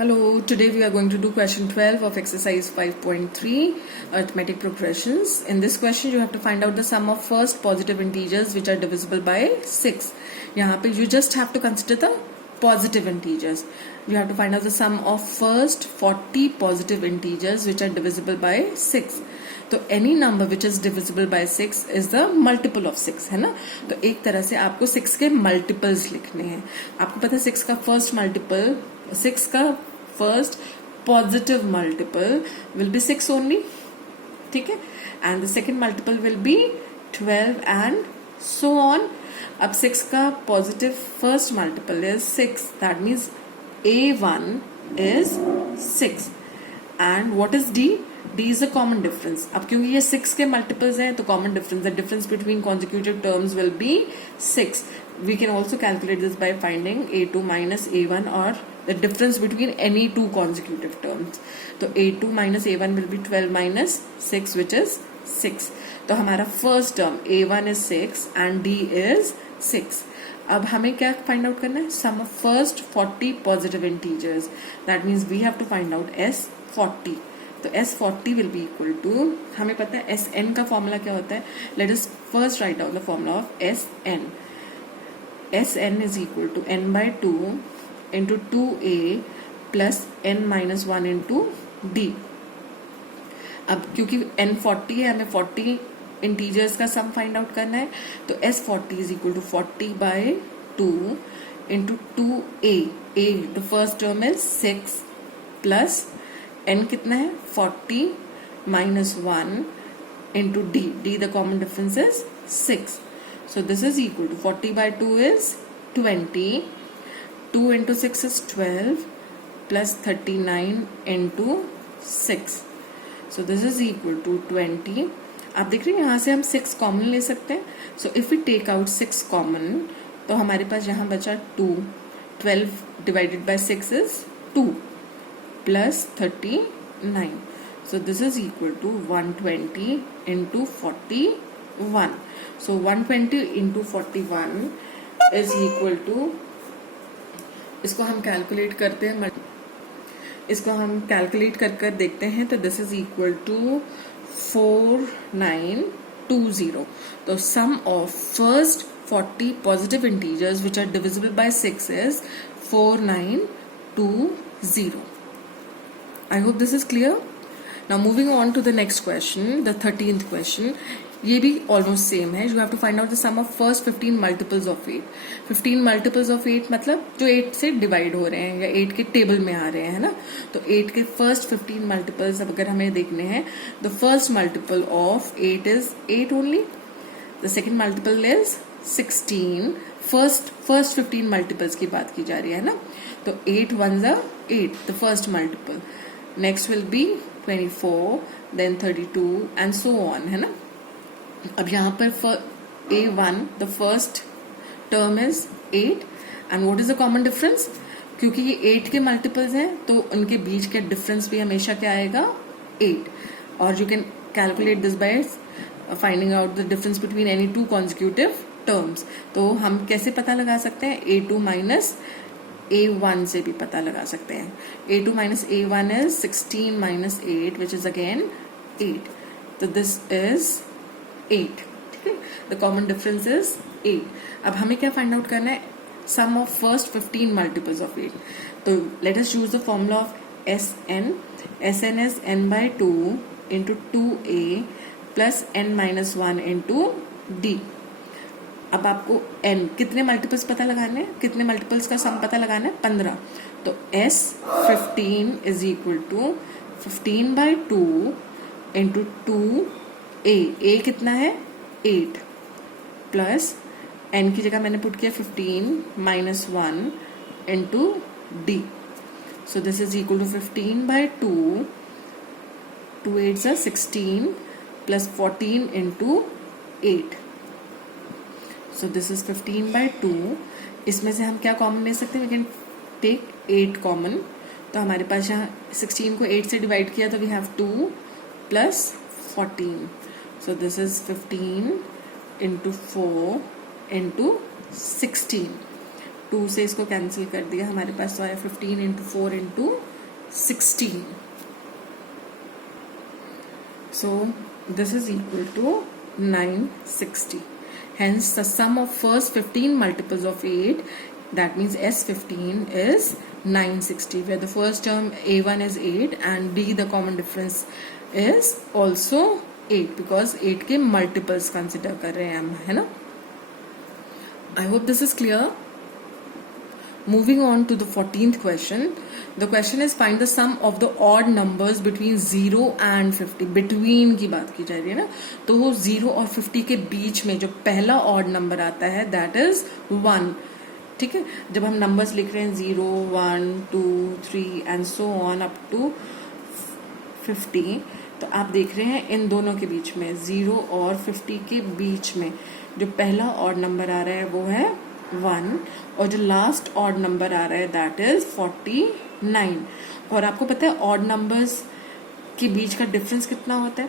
Hello, today we are going to do question 12 of exercise 5.3 arithmetic progressions. In this question you have to find out the sum of first positive integers which are divisible by 6. यहाँ पे you just have to consider the positive integers. You have to find out the sum of first 40 positive integers which are divisible by 6. तो any number which is divisible by 6 is the multiple of 6 है ना. तो एक तरह से आपको 6 के multiples लिखने हैं. आपको पता है 6 का first multiple 6 का first positive multiple will be 6 only, ठीक है, and the second multiple will be 12 and so on. अब 6 का positive first multiple is 6, that means A1 is 6 and what is D? D is a common difference. अब क्योंकि ये 6 के multiples हैं तो common difference, the difference between consecutive terms will be 6. We can also calculate this by finding A2 minus A1 or the difference between any two consecutive terms. तो A2 minus A1 will be 12 minus 6 which is 6. तो हमारा first term A1 is 6 and D is 6. अब हमें क्या find out करना है? Sum of first 40 positive integers. That means we have to find out S40. तो S40 will be equal to, हमें पता है Sn का फॉर्मूला क्या होता है. Let us first write down the formula of Sn. Sn is equal to n by 2 into 2a plus n minus 1 into d. अब क्योंकि n 40 है, हमें 40 इंटीजर्स का सम फाइंड आउट करना है, तो S40 is equal to 40 by 2 into 2a. a the first term is 6 plus n कितना है 40 minus 1 into d. d the common difference is 6. So this is equal to 40 by 2 is 20. 2 into 6 is 12 plus 39 into 6. So this is equal to 20. आप देख रहे हैं यहाँ से हम 6 common ले सकते हैं. So if we take out 6 common तो हमारे पास यहाँ बचा 2. 12 divided by 6 is 2 plus 39. So this is equal to 120 into 41. So 120 into 41 is equal to, इसको हम कैलकुलेट करते हैं, इसको हम कैलकुलेट कर कर देखते हैं तो दिस इज इक्वल टू 4920. तो sum of first 40 positive integers which are divisible by 6 is 4920. I hope this is clear. Now moving on to the next question, the 13th question. ये भी ऑलमोस्ट सेम है. You have to find out the sum of first 15 multiples of 8. 15 multiples of 8 मतलब जो 8 से divide हो रहे हैं या 8 के टेबल में आ रहे हैं, है ना. तो 8 के फर्स्ट 15 मल्टीपल्स अगर हमें देखने हैं, the first multiple of 8 is 8 only. The second multiple is 16. First 15 multiples की बात की जा रही है ना. तो 8 1 is 8, the first multiple. Next will be 24, then 32 and so on, है ना. अब यहाँ पर A1 the first term is 8 and what is the common difference. क्योंकि ये 8 के मल्टीपल्स हैं तो उनके बीच के डिफरेंस भी हमेशा क्या आएगा 8. और you can calculate this by finding out the difference between any two consecutive terms. तो हम कैसे पता लगा सकते हैं, A2 माइनस A1 से भी पता लगा सकते हैं. A2 minus A1 is 16 minus 8 which is again 8. तो दिस इज 8. ठीक है, द कॉमन डिफरेंस इज 8. अब हमें क्या फाइंड आउट करना है, सम ऑफ फर्स्ट 15 मल्टीपल्स ऑफ 8. तो let us use the formula of Sn. Sn is n by 2 into 2a plus n minus 1 into d. अब आपको n कितने मल्टीपल्स पता लगाने हैं, कितने मल्टीपल्स का सम पता लगाना है, 15. तो S15 is equal to 15 by 2 into 2a. a कितना है 8 प्लस n की जगह मैंने पुट किया 15 minus 1 into d. So this is equal to 15 by 2. 2 8s are 16 plus 14 into 8. So this is 15 by 2. इसमें से हम क्या कॉमन ले सकते हैं, we can take 8 कॉमन. तो हमारे पास यहाँ 16 को 8 से डिवाइड किया तो we have 2 plus 14. So this is 15 into 4 into 16 2 से इसको कैंसिल कर दिया, हमारे पास तो आया 15 into 4 into 16. So this is equal to 960. Hence the sum of first 15 multiples of 8, that means S15 is 960, where the first term A1 is 8 and D the common difference is also 8, because 8 के multiples consider कर रहे हैं हम, है ना. I hope this is clear. Moving on to the 14th question. The question is find the sum of the odd numbers between 0 and 50. Between की बात की जा रही है ना, तो 0 और 50 के बीच में जो पहला odd number आता है that is 1. ठीक है, जब हम numbers लिख रहे हैं 0, 1, 2, 3 and so on up to 50, तो आप देख रहे हैं इन दोनों के बीच में 0 और 50 के बीच में जो पहला odd number आ रहा है वो है 1 और जो लास्ट ऑड नंबर आ रहा है दैट इज 49. और आपको पता है ऑड नंबर्स के बीच का डिफरेंस कितना होता है.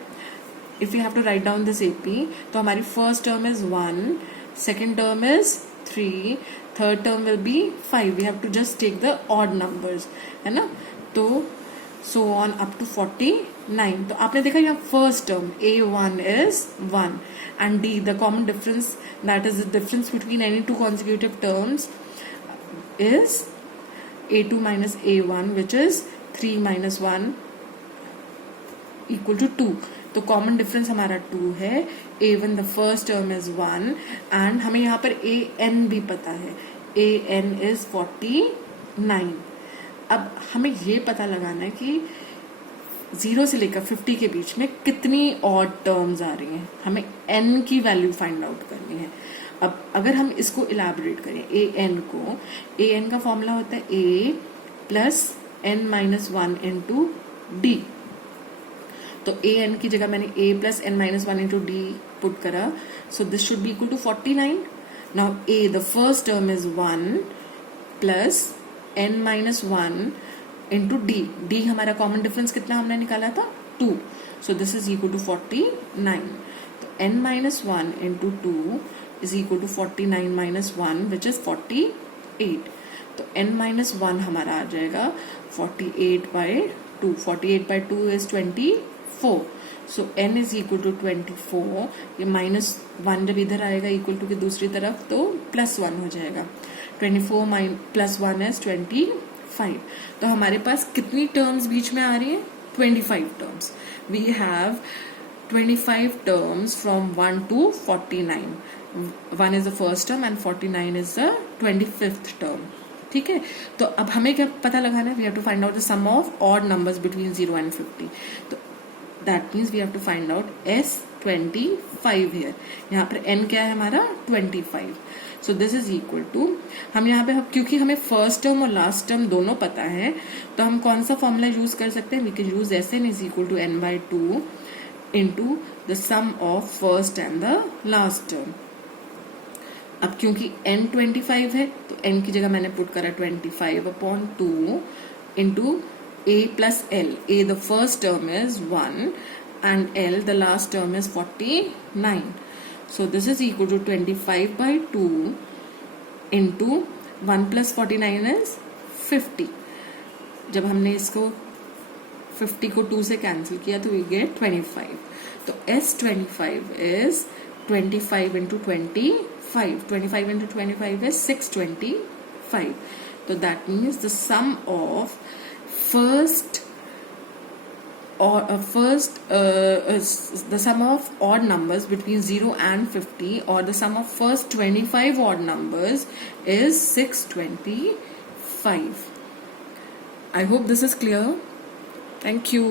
If you have to write down this AP, तो हमारी first term is 1, second term is 3, third term will be 5. We have to just take the odd numbers, है ना. तो सो ऑन अप टू 49. तो आपने देखा यहाँ first term A1 is 1 and D the common difference, that is the difference between any two consecutive terms, is A2 minus A1, which is 3 minus 1 equal to 2. तो common difference हमारा 2 है. A1 the first term is 1 and हमें यहाँ पर AN भी पता है. AN is 49. अब हमें ये पता लगाना है कि 0 से लेकर 50 के बीच में कितनी ऑड टर्म्स आ रही हैं. हमें n की वैल्यू फाइंड आउट करनी है. अब अगर हम इसको इलैबोरेट करें an को, an का फॉर्मूला होता है a plus n minus 1 into d. तो an की जगह मैंने a plus n minus 1 into d put करा. So this should be equal to 49. Now a the first term is 1 plus n minus 1 into d. D हमारा common difference कितना हमने निकाला था 2. So this is equal to 49. तो n minus 1 into 2 is equal to 49 minus 1 which is 48. तो n minus 1 हमारा आ जाएगा 48 by 2. 48 by 2 is 24. So n is equal to 24. ये माइनस 1 जब इधर आएगा इक्वल टू की दूसरी तरफ तो प्लस 1 हो जाएगा. 24 प्लस 1 इज 25. तो हमारे पास कितनी टर्म्स बीच में आ रही है 25 terms. We have 25 terms from 1 to 49. 1 is the first term and 49 is the 25th term. ठीक है, तो अब हमें क्या पता लगाना है. We have to find out the sum of odd numbers between 0 and 50. तो that means we have to find out S25 here. यहाँ पर n क्या है हमारा 25. So this is equal to, हम यहाँ पे क्योंकि हमें फर्स्ट टर्म और लास्ट टर्म दोनों पता है तो हम कौन सा फॉर्मूला यूज कर सकते हैं. We can use Sn is equal to n by 2 into the sum of first and the last term. अब क्योंकि n 25 है तो n की जगह मैंने पुट करा 25 upon 2 into a plus l. a the first term is 1 and l the last term is 49. So this is equal to 25 by 2 into 1 plus 49 is 50. जब हमने इसको 50 को 2 से कैंसिल किया तो we get 25. तो S25 is 25 into 25. 25 into 25 is 625. So that means the sum of the sum of odd numbers between 0 and 50, or the sum of first 25 odd numbers is 625. I hope this is clear. Thank you.